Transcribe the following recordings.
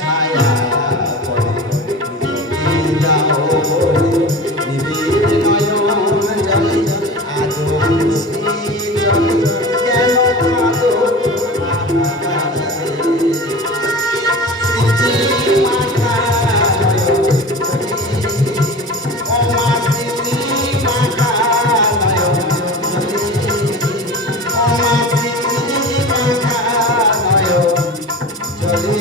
ছায়া পড়ে যাও নিবিড় নয়ন জলে আজো শীতল কেন কাঁদো স্মৃতি মাখা ও মা স্মৃতি মাখা ও মা স্মৃতি মাখা জলে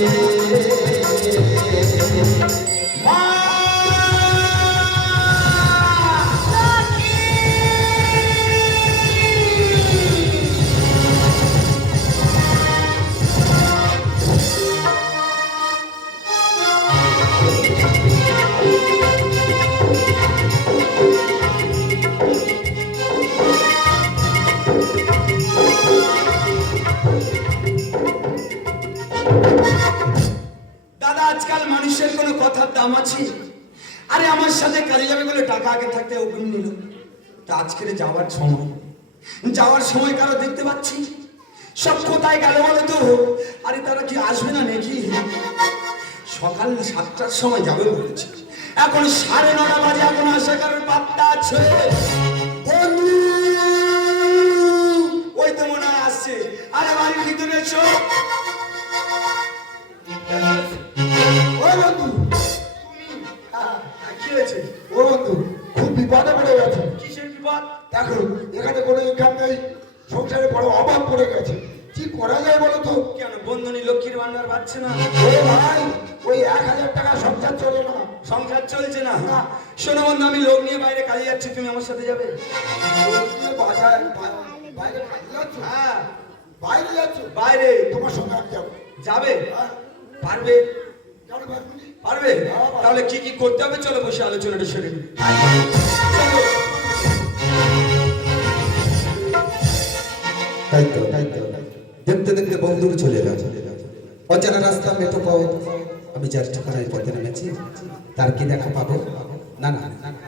দাদা আজকাল মানুষের কোনো কথার দাম আছে? আরে আমার সাথে কাজে যাবে বলে টাকা আগে থাকতে ওপেন নিল, তা আজকের যাওয়ার সময় কারো দেখতে পাচ্ছি, সব কোথায় গেল বলে তো? আরে তারা কি আসবে না নাকি? সকাল 7টার সময় যাবে বলেছে, এখন 9:30 বাজে, এখন আসা কারোর পাত্তা আছে? ওই তো মনে হয় আসছে। আরে বাড়ির ভিতরে এসো। ও বন্ধু, কি হয়েছে? ও বন্ধু, খুব বিপদে পড়ে গেছে। কিসের বিপদ? দেখো এখানে কোনো ইনকাম নেই, সংসারে বড় অভাব পড়ে গেছে, কি করা যায় বলো তো? কেন বন্ধনী লক্ষ্মীর ভান্ডার পাচ্ছে না? ওরে ভাই, ওই 1000 টাকা সংসার চলে না। সংসার চলছে না? না। শোনো বন্ধু, আমি লোক নিয়ে বাইরে কাজে যাচ্ছি, তুমি আমার সাথে যাবে? বাইরে কাজে যাচ্ছ? হ্যাঁ। বাইরে যাচ্ছ? বাইরে। তোমার সঙ্গে আমি যাবো। যাবে? পারবে? কেন পারবো না? পারবে? তাহলে কি কি করতে হবে চলো বসে আলোচনাটা সেরে নিই। চলো। তাই তো দেখতে দেখতে বন্ধুর চলে গেছে। অজানা রাস্তা মেঠো পথ, আমি যার ঠিকানায় পথে নেমেছি তার কি দেখা পাবো? না না,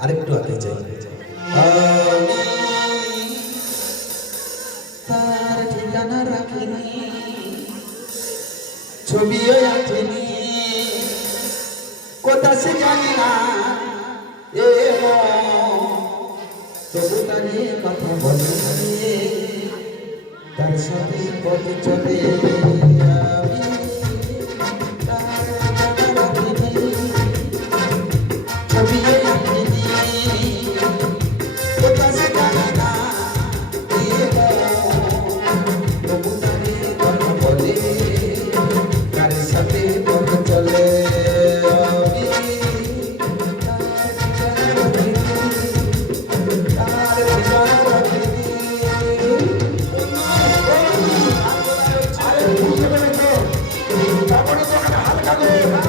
আরেকটু আগে যাই। তার ঠিকানা রাখিনি, ছবিও আঁকিনি, কোথা সে জানি না, এ তবু তারে কথা বলে, তার সাথে পথ চলে আমি, তার ঠিকানা রাখিনি, ছবিও আঁকিনি, কোথা সে জানি না, তবু তারে কথা বলে, তার সাথে পথ চলে আমি, তার ঠিকানা রাখিনি, তার ঠিকানা রাখিনি। আরে বুঝতে পেরেছো? তারপরে তো ওখানে হালকা করে আমার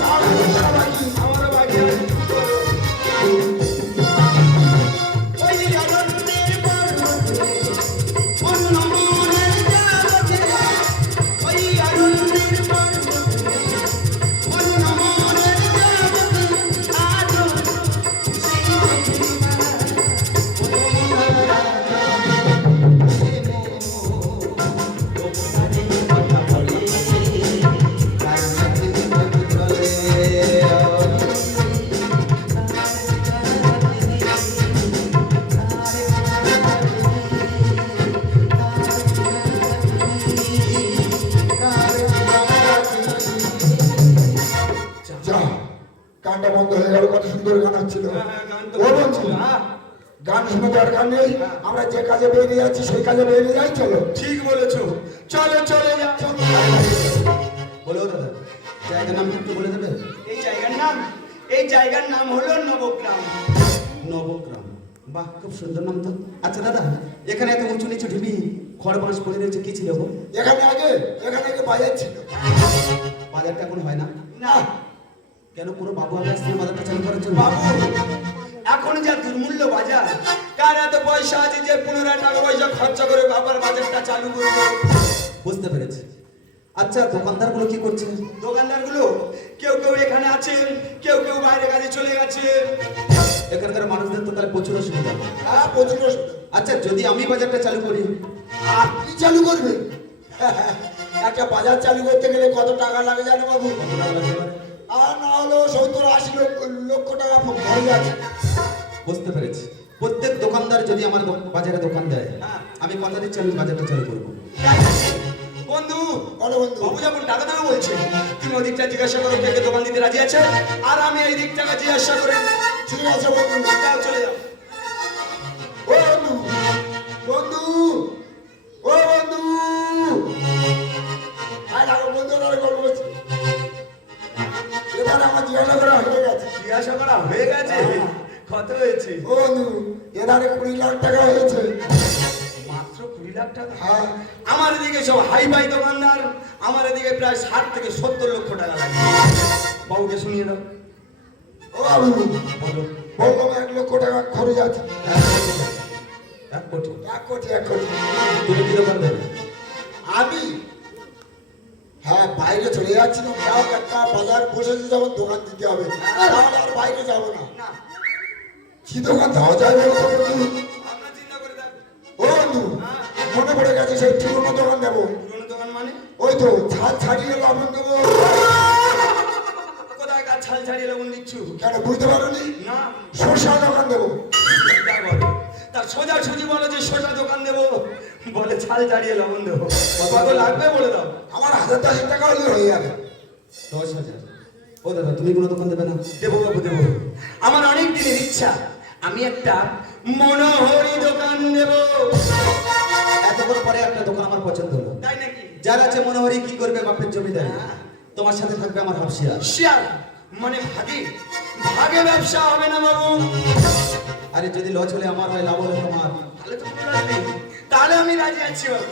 4,000 টাকা বাকি। আমারও বাকি আছে। ওই আনন্দের পর্বতে, অন্য মনের জগতে, ওই আনন্দের পর্বতে, অন্য মনের জগতে, আজও সেই প্রতিমা, কথা বলে, তার সাথে পথ চলে যা, গানটা বন্ধ হয়ে গেল। কত সুন্দর গান হচ্ছিল। গান তো ও বন্ধু, হ্যাঁ। গান শুনে দরকার নেই, আমরা যে কাজে বেরিয়ে যাচ্ছি সেই কাজে বেরিয়ে যাই। চলো। ঠিক বলেছো, চলো চলে যা। বলো দাদা, জায়গার নাম একটু বলে দেবে? এই জায়গার নাম হলো নবগ্রাম। নবগ্রাম, বাহ, খুব সুন্দর নাম তো। আচ্ছা দাদা, এখানে এত উঁচু নিচু ঢিবি খড় বাঁশ পড়ে রয়েছে, কি ছিল গো? এখানে আগে বাজার ছিল। বাজারটা এখন হয় না না কেন? পুরো বাবু আগে আসছে বাজারটা চালু করার জন্য। বাবু, এখন যা দুর্মূল্য বাজার, কার এত পয়সা আছে যে পুনরায় টাকা পয়সা খরচা করে বাবার বাজারটা চালু করবে? বুঝতে পেরেছি। আচ্ছা, দোকানদারগুলো কি করছে? দোকানদারগুলো কেউ কেউ এখানে আছেন, কেউ কেউ বাইরে কাজে চলে গেছে। এখানকার মানুষদের তো তাহলে প্রচুর অসুবিধা। হ্যাঁ, প্রচুর। আচ্ছা, যদি আমি বাজারটা চালু করি? আপনি চালু করবেন? একটা বাজার চালু করতে গেলে কত টাকা লাগে জানো বাবু? আর না হলেও 70-80 লক্ষ টাকা খরচ আছে। বুঝতে পেরেছি। প্রত্যেক দোকানদার যদি আমার বাজারে দোকান দেয়, হ্যাঁ। আমি কথা দিচ্ছি আমি বাজারটা চালু করবো। বন্ধু, বলো বন্ধু। বাবু যেমন টাকা দেবে বলছে, তুমি ওদিকটা জিজ্ঞাসা করো কে কে দোকান দিতে রাজি আছে, আর আমি এই দিকটাকে জিজ্ঞাসা করে ঠিক আছে বন্ধু। যাও, চলে যাও। ও বন্ধু, বন্ধু, ও বন্ধু, আর আমার বন্ধুরা গল্প করছে। এবার আমার জিজ্ঞাসা করা হয়ে গেছে। জিজ্ঞাসা করা হয়ে গেছে? কত হয়েছে? ও বন্ধু, এবারে 20 লাখ টাকা হয়েছে। মাত্র 20 লাখ টাকা? হ্যাঁ। আমার এদিকে সব হাই ফাই দোকানদার, আমার এদিকে প্রায় 60 থেকে 70 লক্ষ টাকা লাগে। বাবুকে শুনিয়ে দাও। ও বাবু, বলো। বললাম 1 লক্ষ টাকা খরচ আছে। 1 কোটি। 1 কোটি, 1 কোটি। তুমি কি দোকান দেবে? আমি হ্যাঁ বাইরে চলে যাচ্ছি না, যাও একটা বাজার বসেছে যখন দোকান দিতে হবে, তাহলে আর বাইরে যাব না। না, কি দোকান দেওয়া যায় বলো তো বন্ধু? আমরা চিন্তা করে থাকবো। ও বন্ধু, মনে পড়ে গেছে সেই পুরোনো দোকান দেবো। পুরনো দোকান মানে? ওই তো ছাদ ছাড়িয়ে লবণ দেবো। কোথায় কাজ ছাল ছাড়িয়ে লবণ দিচ্ছু? কেন বুঝতে পারোনি? না, সরষা দোকান দেবো। যা বলে তার সোজা সুজি বলে যে সোজা দোকান দেবো, বলে ছাল ছাড়িয়ে লবণ দেবো। কত লাগবে বলে দাও। আমার 1000-10 টাকা হলে হয়ে যাবে। 10,000। ও দাদা, তুমি কোনো দোকান দেবে না? দেবো বাবু, দেবো। আমার অনেক দিনের ইচ্ছা, আমি একটা মনোহরি দোকান দেবো। এতক্ষণ পরে একটা দোকান আমার পছন্দ হলো। তাই নাকি? যার আছে মনে হরি কি করবে বাপের জমিদারি, তোমার সাথে থাকবে আমার হাফসিয়া। শিয়ার মানে ভাগে, ভাগে ব্যবসা হবে না বাবু। আরে যদি লস হলে আমার হয়, লাভ হলে তোমার। তাহলে তো কোনো লাভ নেই। তাহলে আমি রাজি আছি বাবু।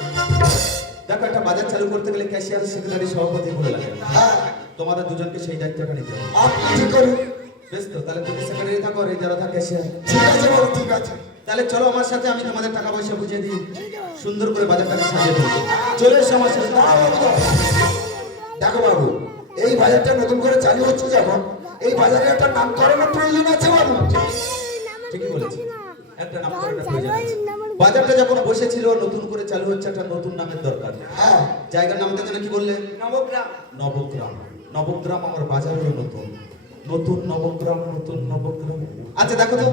দেখো, একটা বাজার চালু করতে গেলে ক্যাশিয়ার, সেক্রেটারি, সভাপতি বলে লাগে। হ্যাঁ, তোমাদের দুজনকে সেই দায়িত্বটা নিতে হবে। আপনি ঠিক করুন। বেশ তো, তাহলে তুমি সেক্রেটারি থাকো আর এই যারা থাকে ক্যাশিয়ার। ঠিক আছে বাবু, ঠিক আছে। তাহলে চলো আমার সাথে, আমি তোমাদের টাকা পয়সা বুঝিয়ে দিই, সুন্দর করে বাজারটাকে সাজিয়ে দিই। চলে এসো আমার সাথে। দাঁড়াও বাবু, দাঁড়াও। দেখো বাবু, এই বাজারটা নতুন করে চালু হচ্ছে যখন, এই বাজারে একটা নামকরণের প্রয়োজন আছে বাবু। ঠিকই বলেছি, একটা নামকরণের প্রয়োজন আছে। বাজারটা যখন বসেছিল, নতুন করে চালু হচ্ছে, একটা নতুন নামের দরকার। হ্যাঁ, জায়গার নামটা যেন কি বললে? নবগ্রাম। নবগ্রাম। নবগ্রাম আমার বাজারও নতুন, নতুন নবগ্রাম, নতুন নবগ্রাম। আচ্ছা দেখো তো,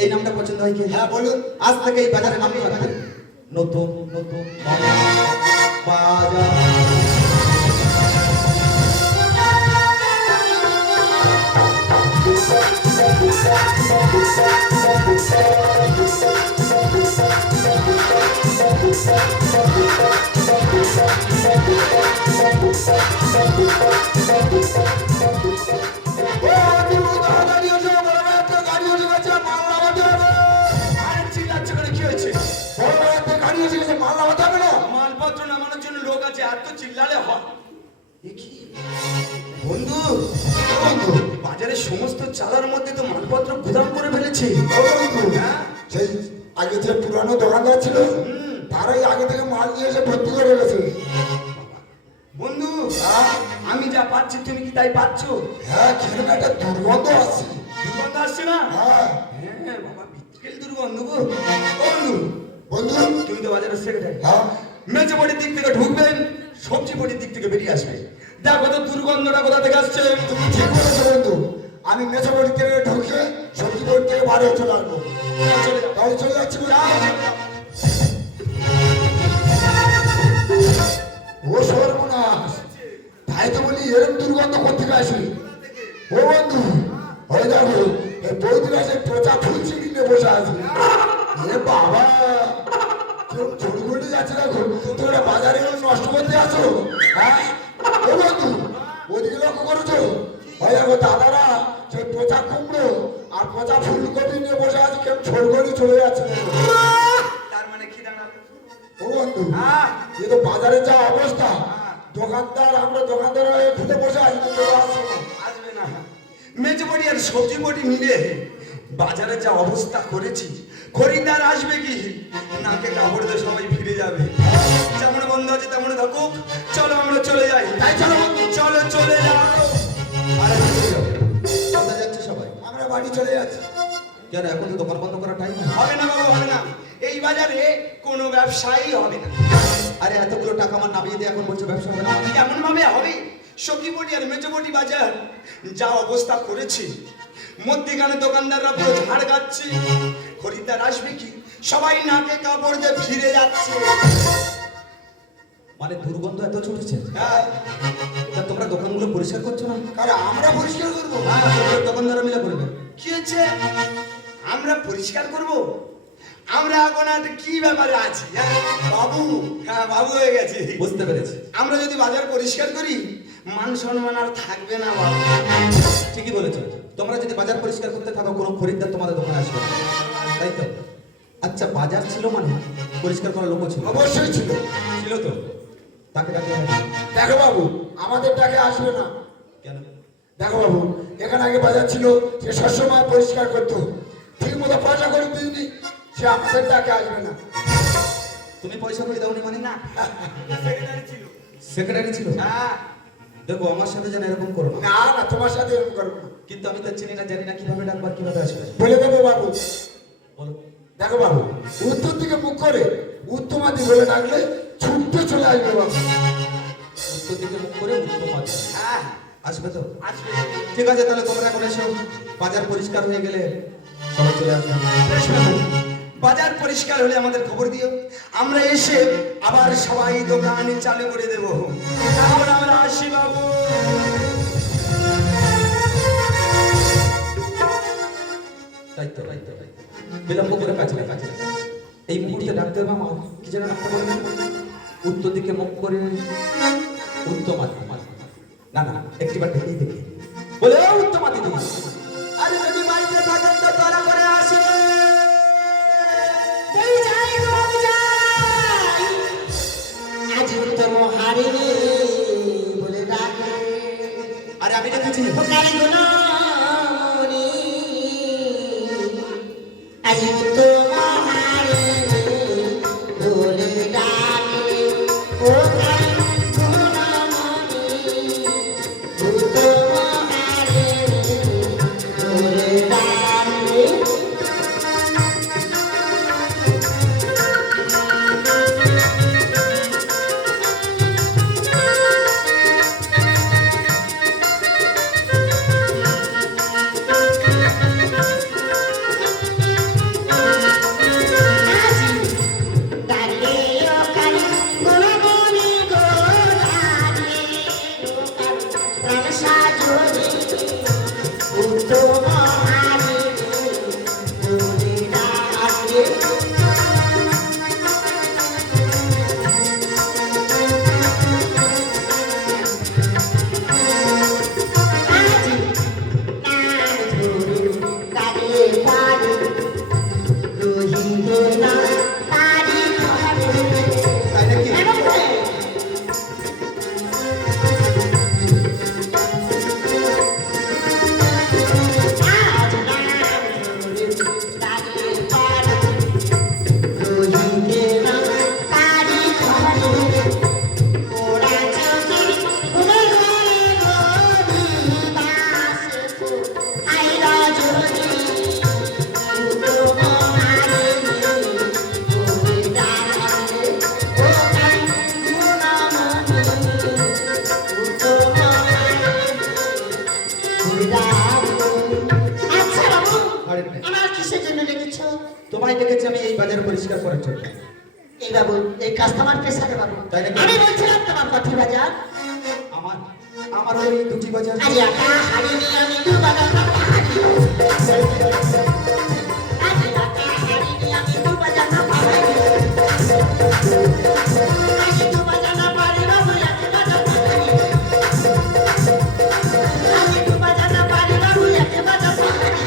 এই নামটা পছন্দ হয় কি? হ্যাঁ বলুন। আজ থেকে এই বাজারের নাম থাকবে নতুন নতুন বাজার। গাড়ি হচ্ছে, বড় ভাই একটা গাড়ি হচ্ছে গেছে, মাল নামাতে হবে। আরে চিল্লাচ্ছ কেন, কি হয়েছে? বড় ভাই একটা গাড়ি হচ্ছে গেছে, মাল নামাতে হবে না? মালপত্র নামানোর জন্য লোক আছে, আর তো চিল্লালে হয়। এ কি? বন্ধু, বন্ধু, বাজারের সমস্ত চালার মধ্যে তো মালপত্র গুদাম করে ফেলেছে। ও বন্ধু, হ্যাঁ? সেই আগে যে পুরানো দোকানদার ছিল, তারাই আগে থেকে মাল নিয়ে এসে ভর্তি করে গেছে। বন্ধু, হ্যাঁ, আমি যা পাচ্ছি তুমি কি তাই পাচ্ছ? হ্যাঁ, খেলে একটা দুর্গন্ধ আসছে। দুর্গন্ধ আসছে না? হ্যাঁ, হ্যাঁ বাবা, বিকেল দুর্গন্ধ গো। ও বন্ধু, বন্ধু, তুমি তো বাজারের সেক্রেটারি। হ্যাঁ, মেজে বড়ির দিক থেকে ঢুকবেন, সবজি বড়ির দিক থেকে বেরিয়ে আসবে। দেখো তো দুর্গন্ধটা কোথা থেকে আসছে। তুমি ঠিক বলেছো বন্ধু। আমি মেছো বাড়ি থেকে ঢুকে সবজি বাড়ি থেকে বাড়ি চলে আসবো। চলে যাও। তাহলে চলে যাচ্ছি বন্ধু। যাও, চলে যাও। ও সর্বনাশ, তাই তো বলি এরকম দুর্গন্ধ কোথেকে আসি। ও বন্ধু, হয়ে যাবো এই বৌদিরা সে পচা ফুল চিনি নিয়ে বসে আছে। এ বাবা, কেউ ঝুড়ি গুড়ি যাচ্ছে দেখো, তোমরা বাজারে নষ্ট করতে আছো। হ্যাঁ, ও বন্ধু, ওদিকে লক্ষ্য করেছো? হয়ে যাবো দাদারা সেই পচা কুমড়ো আর পচা ফুলকপি নিয়ে বসে আছে, কেউ ঝোল করে চলে যাচ্ছে দেখো। তার মানে কি দাঁড়ালো? ও বন্ধু, হ্যাঁ, এ তো বাজারের যা অবস্থা, দোকানদার আমরা দোকানদার হয়ে খুঁজে বসে আছি, কিন্তু কেউ আসছে না। আসবে না। মেজে বড়ি আর সবজি বড়ি মিলে বাজারে যা অবস্থা করেছি, খরিদ্দার আসবে কি? নাকে কাপড় দিয়ে সবাই ফিরে যাবে। যেমন বন্ধ আছে তেমন থাকুক, চলো আমরা চলে যাই। তাই চলো বন্ধু, চলো চলে যাও। আরে চলে যাও। কোথায় যাচ্ছে সবাই? আমরা বাড়ি চলে যাচ্ছি। কেন, এখন তো দোকান বন্ধ করার টাইম। হবে না বাবু, হবে না। এই বাজারে কোনো ব্যবসায়ী হবে না। আরে এতগুলো টাকা আমার নামিয়ে দিয়ে এখন বলছো ব্যবসা হবে না? কেমন ভাবে হবে? সখীবটি আর মেজবটি বাজার যা অবস্থা করেছে, মধ্যিখানে দোকানদাররা পুরো ঝাড় গাচ্ছে, খরিদ্দার আসবে কি? সবাই নাকে কাপড় দিয়ে ফিরে যাচ্ছে। মানে দুর্গন্ধ এত ছুটেছে। হ্যাঁ, তা তোমরা দোকানগুলো পরিষ্কার করছো না? কারণ আমরা পরিষ্কার করবো। হ্যাঁ, তোমরা দোকানদাররা মিলে করবে। কি হচ্ছে? আমরা পরিষ্কার করব? আমরা এখন একটা কি ব্যাপারে আছি? হ্যাঁ বাবু, হ্যাঁ বাবু হয়ে গেছে। বুঝতে পেরেছি। আমরা যদি বাজার পরিষ্কার করি, মান সম্মান আর থাকবে না বাবু। ঠিকই বলেছো। তোমরা যদি বাজার পরিষ্কার করতে থাকো কোনো খরিদ্দার তোমাদের দোকানে আসবে না, তাই তো? আচ্ছা, বাজার ছিল মানে পরিষ্কার করার লোকও ছিল? অবশ্যই ছিল। ছিল তো, তাকে ডাকে। দেখো বাবু, আমাদের ডাকে আসবে না। কেন? দেখো বাবু, এখানে আগে বাজার ছিল, সে সবসময় পরিষ্কার করতো, ঠিক মতো পয়সা করে দিইনি, সে আমাদের ডাকে আসবে না। তুমি পয়সা করে দাওনি মানে? না, সেক্রেটারি ছিল। সেক্রেটারি ছিল? হ্যাঁ, দেখো আমার সাথে যেন এরকম করো না। না না, তোমার সাথে এরকম করবো না। কিন্তু আমি তো চিনি না, জানি না কিভাবে ডাকবার, কিভাবে আসবে। বলে দেবো বাবু। বলো। দেখো বাবু, উত্তর দিকে মুখ করে উত্তমাদি বলে ডাকলে ছুটতে চলে আসবে বাবু। উত্তর দিকে মুখ করে উত্তর মাঝে হ্যাঁ, আসবে তো? আসবে। ঠিক আছে, তাহলে তোমরা এখন এসো। বাজার পরিষ্কার হয়ে গেলে সবাই চলে আসবে। বেশ বাবু, বাজার পরিষ্কার হলে আমাদের খবর দিও, আমরা এসে আবার সবাই দোকান চালু করে দেবো। তারপর আমরা আসি বাবু। তাই তো, তাই তো, তাই তো। বিলম্ব করে কাছে কাছে এই মুহূর্তে ডাকতে হবে আমার। কি যেন ডাকতে বলবেন? উত্তর দিকে মুখ করে উত্তম আদি। না না, একটিবার ডেকেই দেখি। বলে ও উত্তম আদি, আরে যদি বাড়িতে থাকেন তো তারা করে আসে। এই যাই গো বাবু যাই, আজ উত্তম হারিনি বলে ডাকে, আরে আমি ডেকেছি। ওকারি গুণমণি, আজ উত্তম হারিনি বলে ডাকে, ওকারি গুণমণি, উত্তম হারিনি বলে ডাকে। তাই নাকি? আচ্ছা বাবু, আরে নাই। আমার কিসের জন্য ডেকেছো? তোমায় ডেকেছি আমি এই বাজার পরিষ্কার করার জন্য। এই বাবু, এই কাস্টমার পেশারে বাবু, তাই নাকি? আমি বলছিলাম তোমার পথে বাজার, আমার আমার ওই দুটি বাজার। আজ একা হারিনি আমি দু বাজার না পাহাড়ি, আজ একা হারিনি আমি দু বাজার না পাহাড়ি, আজ দু বাজার না পারি বাবু, এক বাজার পাহাড়ি, আজ দু বাজার না পারি বাবু, এক বাজার পাহাড়ি,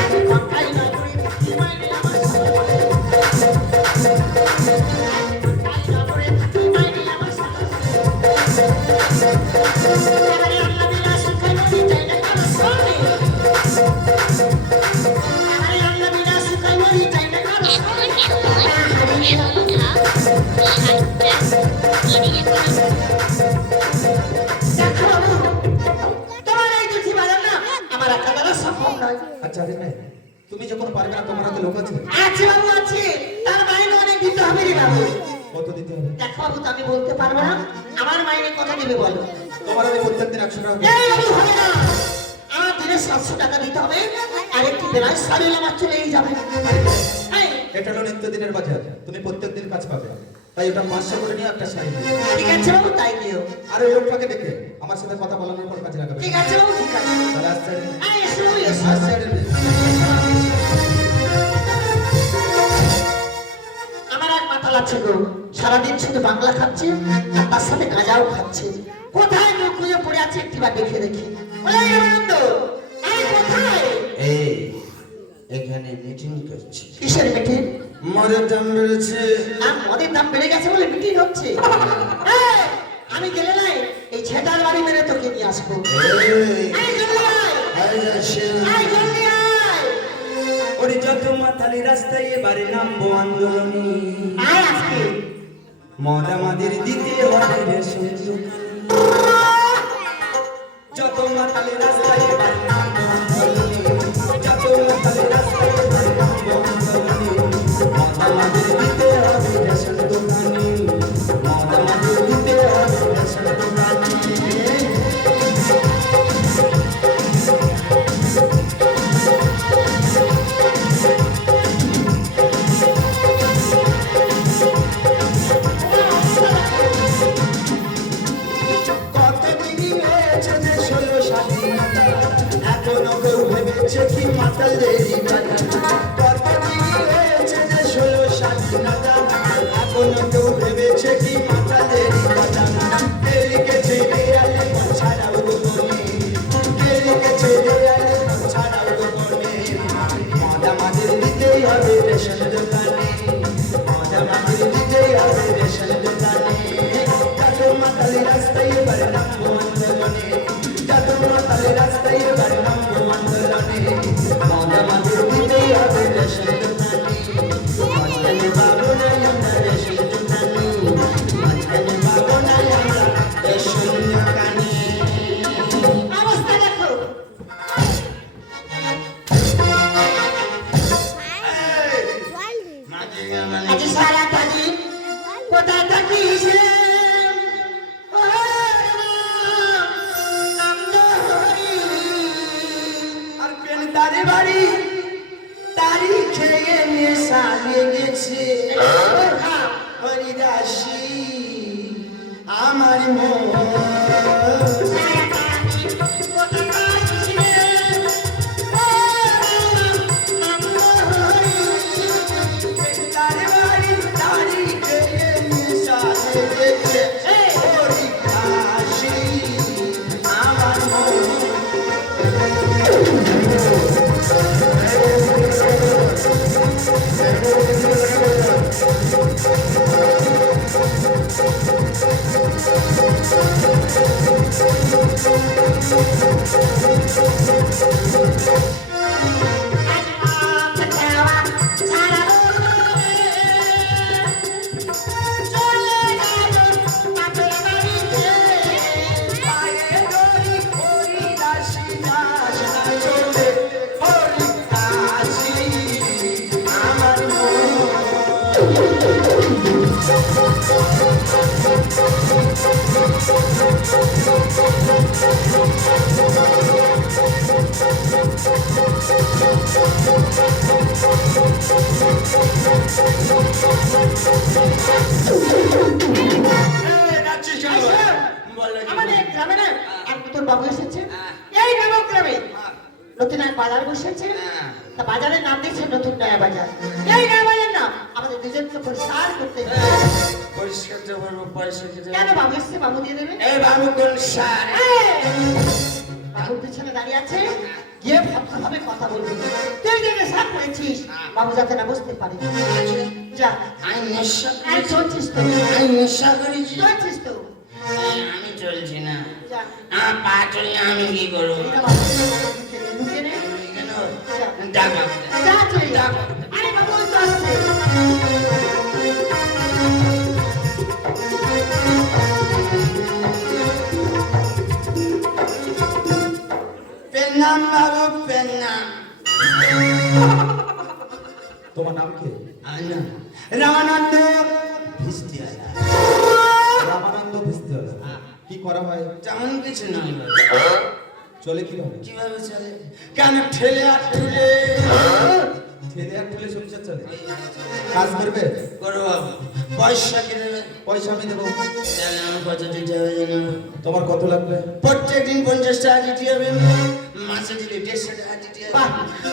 আজ পকাই না করে থাকি মাইনে আমার সাথে, পকাই না করে থাকি মাইনে আমার সাথে, এবারে আল্লাহ বিলাস খাইনি চাই না কারো সঙ্গে, এবারে আল্লাহ বিলাস খাইনি চাই না কারো দেখো বাবু, তোমার এই দুটি বাজার না আমার একটা দ্বারা সম্ভব নয়। আচ্ছা আরে নাই, তুমি যখন পারবে না তোমার হাতে লোক আছে? আছে বাবু আছে, তার মাইনে অনেক দিতে হবে রে বাবু। কত দিতে হবে? দেখো বাবু, তো আমি বলতে পারবো না, আমার মাইনে কত দেবে বলো? তোমার আমি প্রত্যেকদিন 100 টাকা এই বাবু হবে না, আমার দিনে 700 টাকা দিতে হবে, আর একটি বেলায় সারিল আমার চলেই যাবে। এই, এটা হলো নিত্যদিনের বাজার, তুমি প্রত্যেকদিন কাজ পাবে, তাই ওটা 500 করে নিয়ে একটা শাড়ি দিও। ঠিক আছে বাবু, তাই দিও। আর ওই লোকটাকে ডেকে আমার সাথে কথা বলানোর পর কাজে লাগাবে। ঠিক আছে বাবু, ঠিক আছে। তাহলে আসছে এই, এসো বাবু, এসো। আসছে আমার এক মাতাল আছে গো, সারাদিন শুধু বাংলা খাচ্ছে আর তার সাথে গাঁজাও খাচ্ছে। কোথায় মুখ খুঁজে পড়ে আছে একটিবার দেখে দেখি। ওই আনন্দ, এই কোথায়? এই এখানে মিটিং করছি। কিসের মিটিং? মদের দাম বেড়েছে। আর মদের দাম বেড়ে গেছে বলে মিটিং হচ্ছে? এই, আমি গেলে নাই এই ছেটার বাড়ি মেরে তোকে নিয়ে আসবো। এই জলদি আয়, এই জলদি আয়। ওরে যত মাথালি রাস্তায় এবারে নামবো আন্দোলনে, আয় আজকে। মদ আমাদের দিতে হবে রেশন দোকানে। যত মাথালি রাস্তায় এবারে নামবো আন্দোলনে, যত মাথালি রাস্তায় এবারে নামবো আন্দোলনে, মদ আমাদের দিতে হবে রেশন দোকানে, মদ আমাদের দিতে হবে রেশন দোকানে। কতদিনই হয়েছে যে 16 স্বাধীনতা, এখনো কেউ ভেবেছে কি মাতালেরই কথা। কতদিনই হয়েছে যে 16 স্বাধীনতা, এখনো কেউ ভেবেছে কি মাতালেরই কথা। কে লিখেছে দেয়ালে ছাড়াও গোপনে, কে লিখেছে দেয়ালে ছাড়াও গোপনে, মদ আমাদের দিতেই হবে রেশন দোকানে, মদ আমাদের দিতেই হবে রেশন দোকানে। যত মাতালি রাস্তায় এবার নামবো আন্দোলনে, যত মাতালি রাস্তায় এবার নামবো আন্দোলনে, মদ আমাদের দিতেই হবে রেশন দোকানে, মাঝখানে পাবো না আমরা রেশন দোকানে, মাঝখানে পাবো না আমরা রেশন দোকানে। অবস্থা দেখো। আজ সারাটা দিন কোথায় থাকিস রে? ও আনন্দ হরি। আর পেন তারে বাড়ি তারি খেয়ে নেশা লেগেছে, হরিদাসী আমার মন। সারাটা দিন কোথায় থাকিস রে? ও আনন্দ হরি। তারে বাড়ি তারি খেয়ে নেশা লেগেছে, হরিদাসী আমার মন। পায়ে ধরি হরিদাসী দাস না চলে, হরিদাসী আমার মন। আমাদের গ্রামে না এক নতুন বাবু এসেছে, এই নামক গ্রামে নতুন এক বাজার বসেছে, তা বাজারের নাম দিয়েছে নতুন নয়া বাজার। এই নয়া বাজার না আমাদের দুজনকে পরিষ্কার করতে হবে। পরিষ্কার তো করবো, পয়সা খেতে কেন বাবু এসছে, বাবু দিয়ে দেবে। এই বাবু কোন সার? এই, বাবুর পিছনে দাঁড়িয়ে আছে, গিয়ে ভদ্রভাবে কথা বলবি। তুই যে নেশা করেছিস বাবু যাতে না বুঝতে পারে। যা, আমি নেশা আর চলছিস তো, আমি নেশা করেছি চলছিস তো, আমি চলছি না যা। আমার পা চলে আমি কি করবো এটা বাবু লুকিয়ে নে, কেন যা। টাকা যা চলে যা। আরে বাবু ওই তো আসছে। পেন নাম বাবু পেন নাম। তোমার নাম কি? আনা রামানন্দ ভিস্তিয়ালা রামানন্দ ভিস্তিয়ালা। কি করা হয়? তেমন কিছু নয় বাবু। চলে কি হবে? কিভাবে চলে? কেন ঠেলে আর ঠুলে ঠেলে আর ঠেলে সংসার চলে। ওই চলে। কাজ করবে? করো বাবু। পয়সা কে দেবে? পয়সা আমি দেবো। তাহলে আমার কত দিতে হবে জানো? তোমার কত লাগবে? প্রত্যেক দিন 50 টাকা দিতে হবে, মাসে দিলে 150 টাকা দিতে হবে,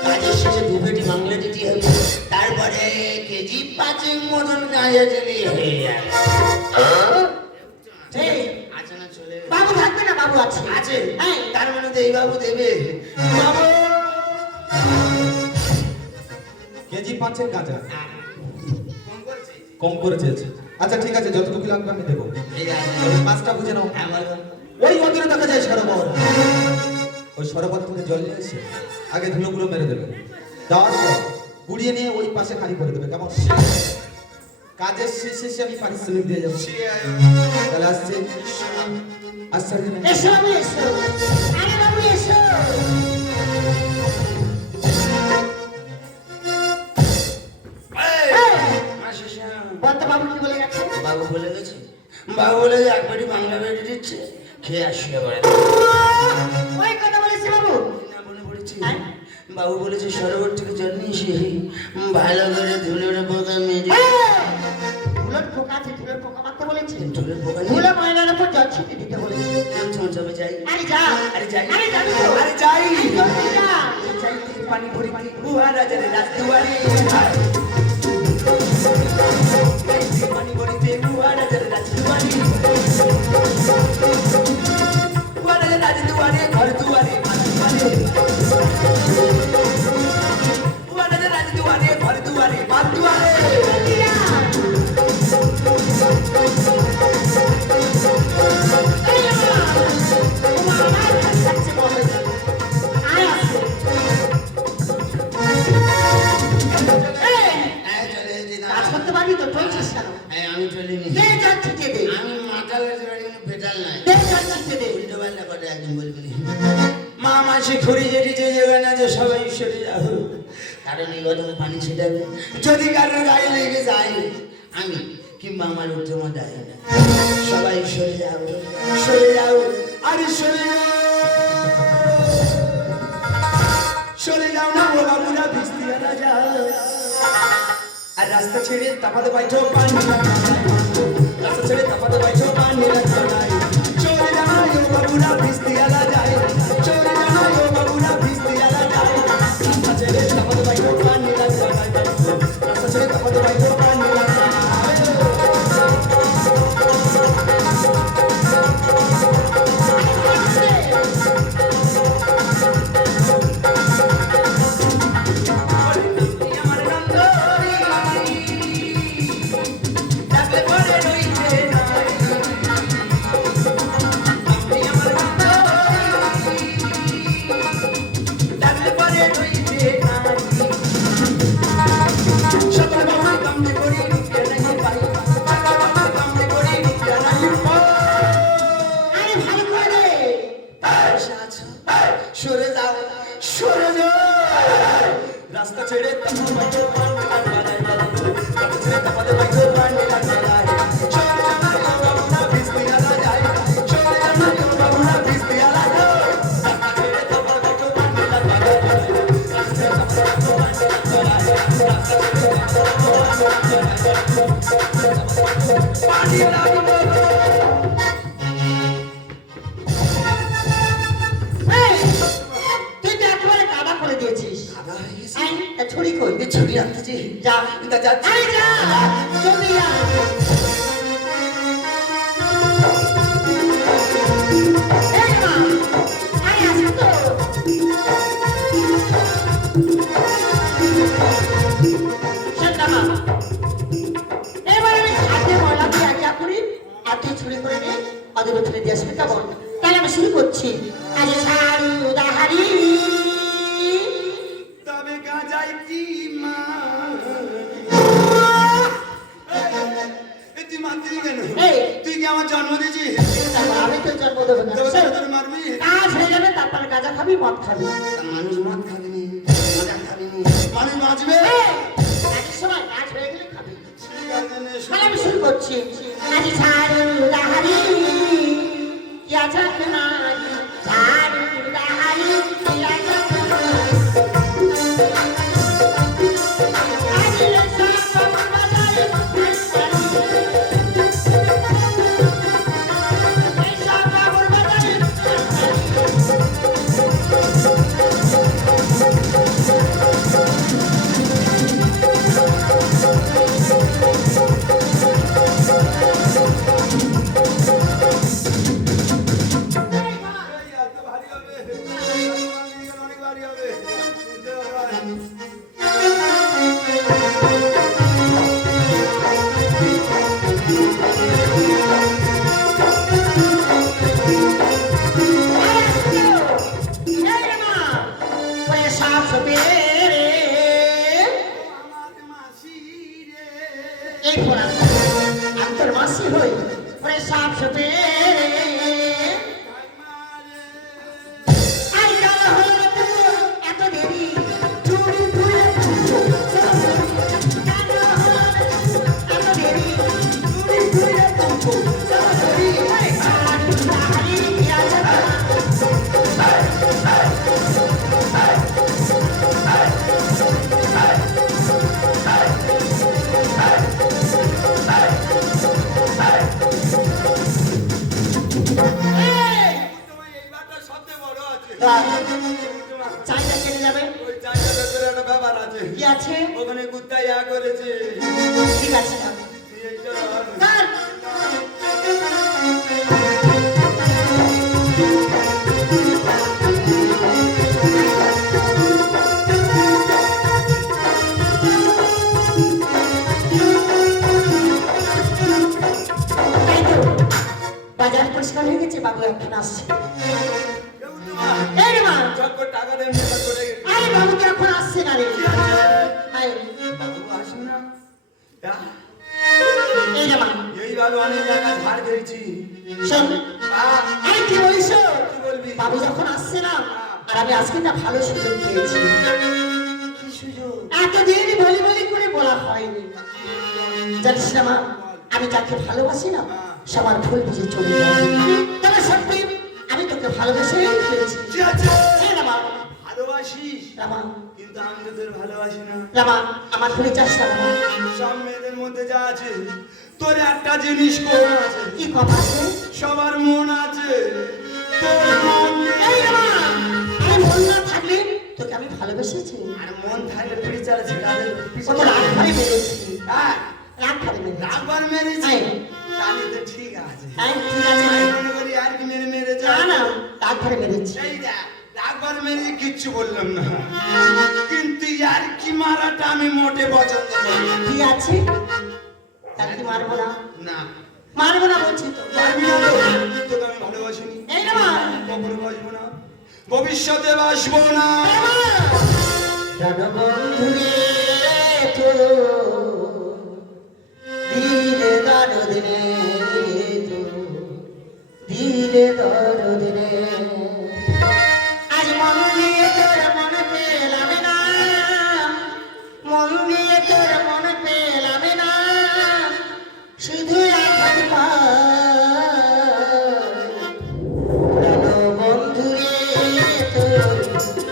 কাজের শেষে 2 পেটি বাংলা দিতে হবে, তারপরে কেজি 5 মতন গাঁজা দিলে হয়ে যাবে। এই, আছে না চলে? বাবু থাকবে না? বাবু আছে। আছে? হ্যাঁ। তার মানে তো এই বাবু দেবে। বাবু! কেজি 5 গাঁজা ফোন করছি। কম করে চেয়েছে। আচ্ছা ঠিক আছে, যতটুকু লাগবে আমি দেবো। এই আছে। তবে মাছটা বুঝে নাও। হ্যাঁ, বলো। ওই মন্দিরে দেখা যায় সরোবর। ওই সরোবর থেকে জল নিয়ে এসে আগে ধুলোগুলো মেরে দেবে, দেওয়ার পর গুড়িয়ে নিয়ে ওই পাশে খালি করে দেবে। কেমন? কাজের শেষে আমি পারিশ্রমিক দিয়ে যাবো। তাহলে আসছে আশ্চর্য না? এসো বাবু, এসো। আরে বাবু, এসো। এই! মাসি সাহেব। বলতো বাবু কি বলে গেছে? বাবু বলে গেছে, বাবু বলে যে 1 পেটি বাংলা বেড়ে দিচ্ছে, খেয়ে আসিয়া পড়ে। ওই কথা বলেছে বাবু। না মনে পড়েছে, হ্যাঁ? বাবু বলেছে সরোবর থেকে জল নিয়ে এসে ভালো করে ধুলোর পোকা মেরে। ধুলোর পোকা আছে, ধুলোর পোকা মারতে বলেছে। ধুলোর পোকা নিয়ে ধুলো ময়লার উপর জল ছিটিয়ে দিতে বলেছে। চমচাবে যাই। আরে যা। আরে যাই। আরে যাবি তো? আরে যাই। আরে জলদি যা। চাইতে পানি ভরি বুয়া রাজারে রাজদুয়ারে। পানি ভরিতে বুয়া রাজারে রাজদুয়ারে। বুয়া রাজারে রাজদুয়ারে, ঘর দুয়ারে, মাঠ দুয়ারে। বুয়া রাজারে রাজদুয়ারে, ঘর দুয়ারে, মাঠ দুয়ারে। জলদি যা। এই বাবা। তোমার আমার কাছে যাচ্ছে বলে। আয় আসো। এই, হ্যাঁ, চলে এসেছি না। কাজ করতে পারবি তো? চলছিস কেন? হ্যাঁ, আমি চলিনি। দে জল ছিটিয়ে দে। আমি মাতাল হতে পারি কিন্তু পেটাল নাই। দে জল ছিটিয়ে দে। উল্টো পাল্টা কথা একদম বলবি না। মা মাসি খুঁড়ি যেটি যে যাবে না যে সবাই সরে যাবো, কারণ এই কথা পানি ছিটাবে, যদি কারোর গায়ে লেগে যায় আমি কিংবা আমার উত্তমা যায় না, সবাই সরে যাবো, সরে যাবো, আরে সরে যাও, সরে যাও না ও বাবুরা ভিস্তিয়ালা যাও। আর রাস্তা ছেড়ে তাপাতে পাইছো পানি লাগবে, রাস্তা ছেড়ে তাপাতে পাইছো পানি লাগবে নাই। চলে যাও ও বাবুরা ভিস্তিয়ালা যায়, চলে যাও ও বাবুরা ভিস্তিয়ালা যায়। রাস্তা ছেড়ে তাপাতে পাইছো পানি লাগবে নাই, রাস্তা ছেড়ে তাপাতে পাইছো পানি লাগবে নাই। আমার নন্দরি ডাকলে পরে রইছে নাই, আমার নন্দরি ডাকলে পরে রইছে নাই। সকল বাবুই কামড়ে করি রুপিয়া নাই পাই, সকল বাবুই কামড়ে করি রুপিয়া নাই পাই। আরে ভালো করে দে। সরে যাও, সরে যাও, রাস্তা ছেড়ে তাপাতে পাইছো পানি লাগবে নাই, রাস্তা ছেড়ে তাপাতে পাইছো পানি লাগবে নাই। চলে যাও ও বাবুরা ভিস্তিয়ালা যায়, চলে যাও ও বাবুরা ভিস্তিয়ালা যায়। রাস্তা ছেড়ে তাপাতে পাইছো পানি লাগবে নাই, রাস্তা ছেড়ে তাপাতে পাইছো পানি লাগবে নাই, রাস্তা ছেড়ে পানি লাগবে নাই। এই, তুই তো একেবারে কাদা করে দিয়েছিস। আয়, তা ছুরি কই? এই ছুরি আনতেছি, যা। তা যাচ্ছি। আরে যা, জলদি যা। এই মা, আরে আসো তো। শান্তা মা, এবার আমি হাতে ময়লা দিয়ে আজ্ঞা করি, আর তুই ছুরি করে নে, ওদের উঠে দিয়ে আসবে, কেমন? তাহলে আমি শুরু করছি। আরে সারু দাহারি, তবে গাজাই কি মা তুই মারবি কেন? এই। তুই কি আমার জন্ম দিয়েছিস? তারপর আমি তো জন্ম দেবো না। তোর তোর মারবি? কাজ হয়ে যাবে, তারপরে গাঁজা খাবি, মদ খাবি। মানুষ মদ খাবে নি, মজা বাঁচবে কাজের সময় কাজ হয়ে গেলে খাবে ঠিক আছে, নে, শুরু তাহলে আমি শুরু করছি আজি ঝাড়ু দাহারি কি আছে না ঝাড়ু দাহারি কি আছে এই, এত ভারী হবে অনেক ভারী হবে বুঝতে পারবেন? আমার মাসি রে এই ফোড়া আমি তোর মাসি হই ওরে সাপ সুপে আই কালো হলো এত দেরি চুরি চুরি কালো হলো এত দেরি চুরি চুরি চুরি ওরে সারি সারি কি আছে তোমার এই বারটা সবচেয়ে বড় আছে চাইটা কেটে যাবে ওই চারটা ভেতরে একটা ব্যাপার আছে কি আছে ওখানে কুত্তা ইয়া করেছে ঠিক আছে তুই এইটা ধর। স্যার এই তো, বাজার পরিষ্কার হয়ে গেছে বাবু এখন আসছে কেউ তোমার এই রে মা চট করে টাকা দেন মেলা করে আরে বাবু তো এখন আসছে না রে আয়, বাবু আসুন না এই রে মা এইভাবে অনেক জায়গায় ধার খেয়েছি শোন আরে কি বলিস কি বলবি বাবু যখন আসছে না আর আমি আজকে না ভালো সুযোগ পেয়েছি কি সুযোগ এতদিন বলি বলি করে বলা হয়নি জানিস না মা আমি যাকে ভালোবাসি না সবার ভুল বুঝে চলে যায় তবে সত্যি আমি তোকে ভালোবেসে ফেলেছি কি আছে এই রামা ভালোবাসিস রামা কিন্তু আমি তোদের ভালোবাসি না রামা আমার ভুলে যাস না রামা সব মেয়েদের মধ্যে যা আছে তোর একটা জিনিস কম আছে কি কথা আছে সবার মন আছে তোর মন এই রামা আমি মন না থাকলে তোকে আমি ভালোবেসেছি আর মন থাকলে তুই চালাচ্ছি কাদের কত রাগ করে মেরেছি হ্যাঁ রাগ করে মেরেছি রাগবার মেরেছি হ্যাঁ। তাহলে তো ঠিক আছে ঠিক আছে আমি মনে করি আর কি মেরে মেরে না যা না রাগ করে মেরেছি এই দেখ রাগবার মেরে কিচ্ছু বললাম না কিন্তু আর কি মারাটা আমি মোটে পছন্দ করি না। কি আছে তাকে কি মারবো না না মারবো না বলছি তো পারবি না তো? তোকে আমি ভালোবাসিনি এই রামা কখনো বাসবো না ভবিষ্যতে বাসবো না রণবন্ধুরে তো দিলে দরদিনে তো দিলে দরদিনে আজ মন দিয়ে তোর মন পেলাম না মন দিয়ে তোর মন পেলাম না শুধু এখন পা রণবন্ধুরে তোর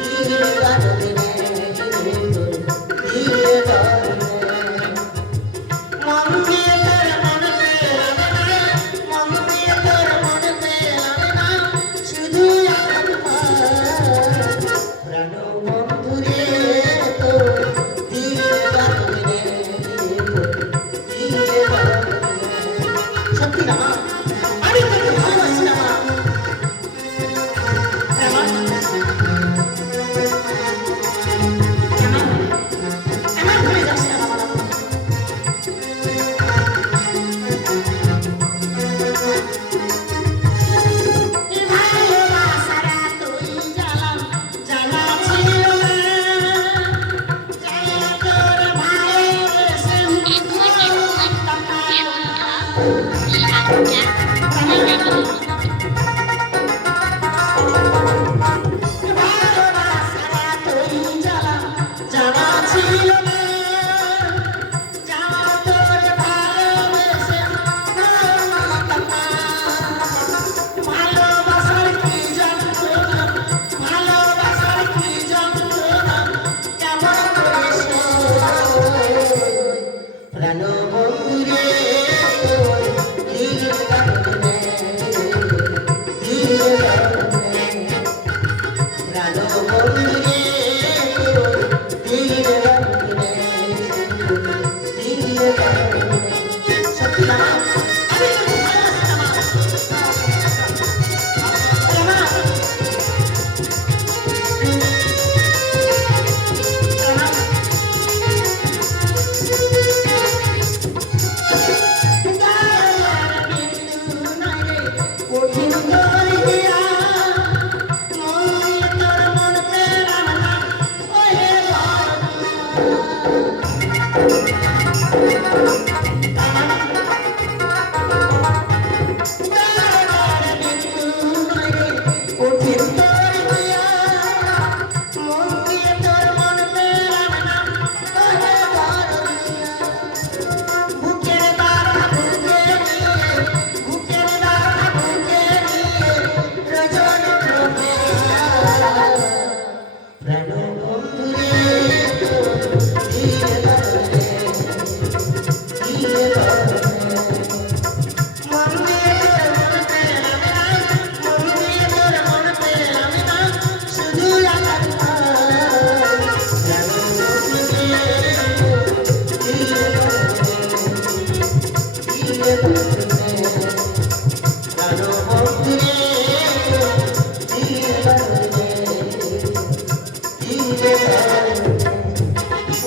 দিলে দরদিনে দিলে দরদিনে মন দিয়ে তোর মন পেলাম না মন দিয়ে তোর মন পেলাম না শুধু এখন পা রণবন্ধুরে তোর দিলে দরদিনে দিলে দরদিনে সত্যি না মা আমি তোকে ভালোবাসি না মা আমার ঘরে যাস না বাবা ভালোবাসারা তুই জ্বালাম জানা ছিল না জানা তোর ভালোবেসে ভালোবাসারা তুই জ্বালাম জানা ছিল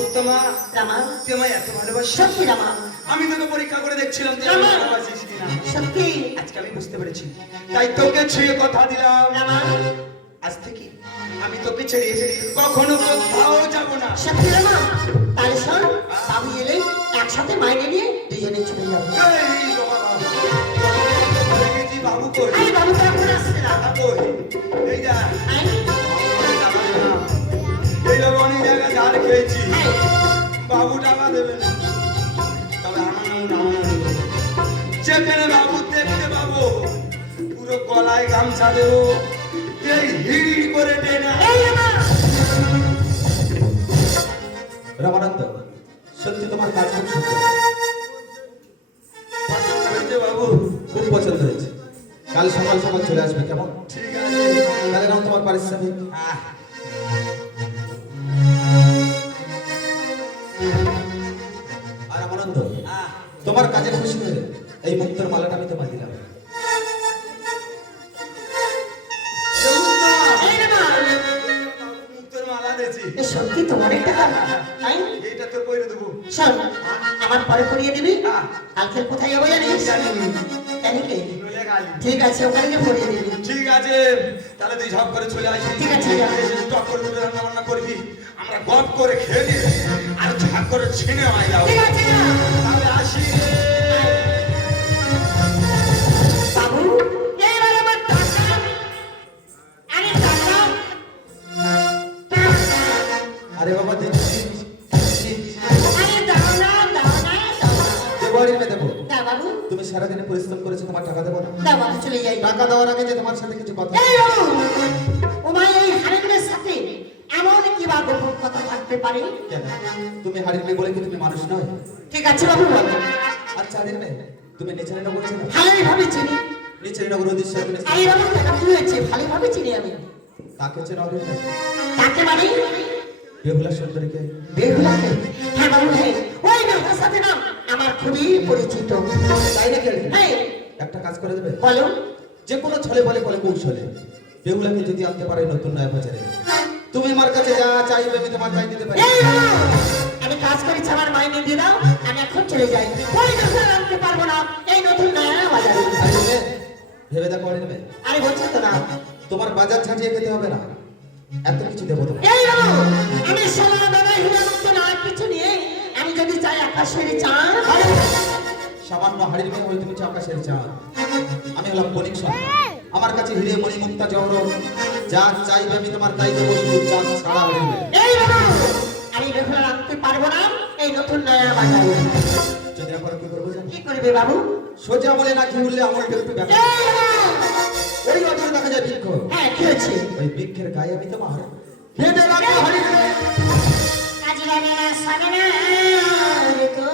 উত্তমা, রামা তুই আমায় এত ভালোবাসিস? সত্যি রামা আমি তোকে পরীক্ষা করে দেখছিলাম তুই রামা। আমায় ভালোবাসিস কিনা। সত্যি আজকে আমি বুঝতে পেরেছি, তাই তোকে ছুঁয়ে কথা দিলাম, রামা আজ থেকে আমি তোকে ছেড়ে কখনো কোথাও যাব না। সত্যি রামা তাহলে শোন বাবু এলে একসাথে মাইনে নিয়ে দুজনে চলে যাবো এই বাবা, দেখেছি বাবু কই? আরে বাবু তো এখন আসছে না টাকা কই? এই যা, আয়, টাকা দে না। এই লোক অনেক জায়গায় ধার খেয়েছি, আয়। বাবু টাকা দেবে না। তবে আমার নাম যেখানে বাবু দেখতে পাবো, পুরো গলায় গামছা দেবো, এই হিড় করে টেনে এই রামা রামানন্দ, সত্যি তোমার কাজ খুব সুন্দর, বলছে বাবু। খুব পছন্দ হয়েছে। কাল সকাল সকাল চলে আসবে, কেমন? ঠিক আছে। তাহলে নাও তোমার পারিশ্রমিক। আহ, আর রামানন্দ, আহ, তোমার কাজে খুশি হয়ে এই মুক্তোর মালাটা আমি তোমায় দিলাম। এই রামা তোর মালা দিয়েছি, এ সত্যি তোমার একটা তাই এইটা তোর কইরে দেবো। শোন আমার পরে করিয়ে দিবি হ্যাঁ। কালকে কোথায় যাবো জানিস জানি নি, জানি কে নইলে গালি। ঠিক আছে ওখানে গিয়ে পরিয়ে দিবি ঠিক আছে, তাহলে তুই ঝপ করে চলে আসবি। ঠিক আছে, যা। এসে টক করে দুটো রান্না বান্না করবি, আমরা গপ করে খেয়ে নিয়ে আর ঝাপ করে ছিনে হয় যাবো। ঠিক আছে যা। তাহলে আসি রে। বাবু এইবার আমার টাকা আরে টাকা আরে বাবা, দিচ্ছি আরে দাও না দাও না দাও না। দেবো, আর এনে দেবো। না বাবু তুমি সারাদিনে পরিশ্রম করেছো, তোমার টাকা দেবো না? দাও বাবু চলে যাই টাকা দেওয়ার আগে যে তোমার সাথে কিছু কথা। এই বাবু ওমাই এই হারেমের সাথে এমন কি বা গোপন কথা থাকতে পারে কেন? তুমি হারিয়ে মেয়ে বলে কি তুমি মানুষ নয়? ঠিক আছে বাবু বলো আচ্ছা হারিয়ে মেয়ে, তুমি নিচারি নগর ছিল? ভালোই ভাবে চিনি নিচারি নগর উদ্দেশ্যে তুমি এই বাবু কেন কি হয়েছে ভালোই চিনি আমি তাকে চেনো হারিয়ে মেয়ে? তাকে মানে বেহুলা সুন্দরীকে। বেহুলাকে হ্যাঁ বাবু হ্যাঁ ওই বেহুলার সাথে না আমার খুবই পরিচিত তাই নাকি? হ্যাঁ একটা কাজ করে দেবে, বলো যে কোনো ছলে বলে বলে কৌশলে বেহুলাকে যদি আনতে পারে নতুন নয়া বাজারে, তুমি আমার কাছে যা চাইবে আমি তোমার তাই দিতে পারি। এই বাবু, আমি কাজ করেছি আমার মাইনে দিয়ে দাও আমি এখন চলে যাই ওই বেহুলা আনতে পারবো না এই নতুন নয়া বাজারে হারিয়ে মেয়ে, ভেবে দেখো হারিয়ে মেয়ে, আরে বলছি তো না তোমার বাজার ছাটিয়ে খেতে হবে না, এত কিছু দেবো তোমার। এই বাবু আমি সোনা দাদা হিরে মুক্ত না কিছু নিয়ে আমি যদি চাই আকাশের চাঁদ সামান্য হাড়ির মেয়ে হয়ে তুমি চাও আকাশের চাঁদ, আমি হলাম বণিক সন্তান, আমার কাছে হিরে মণি মুক্তা জহরত যা চাইবে আমি তোমার তাই দেবো, শুধু চাঁদ ছাড়া হাড়ির মেয়ে। এই বাবু আমি বেহুলা আনতে পারবো না এই নতুন নয়া বাজারে যদি না পারো কি করবো জানো? কি করবে বাবু সোজা বলে না কি উঠলে আমলটা একটু ব্যাখ্যা। এই বাবু! ওই অজরে দেখা যায় বৃক্ষ, হ্যাঁ কি হয়েছে ওই বৃক্ষের গায়ে আমি তোমার হেঁটে রাখবো হাড়ির মেয়ে। কাজী রানী না সাবে না রে তো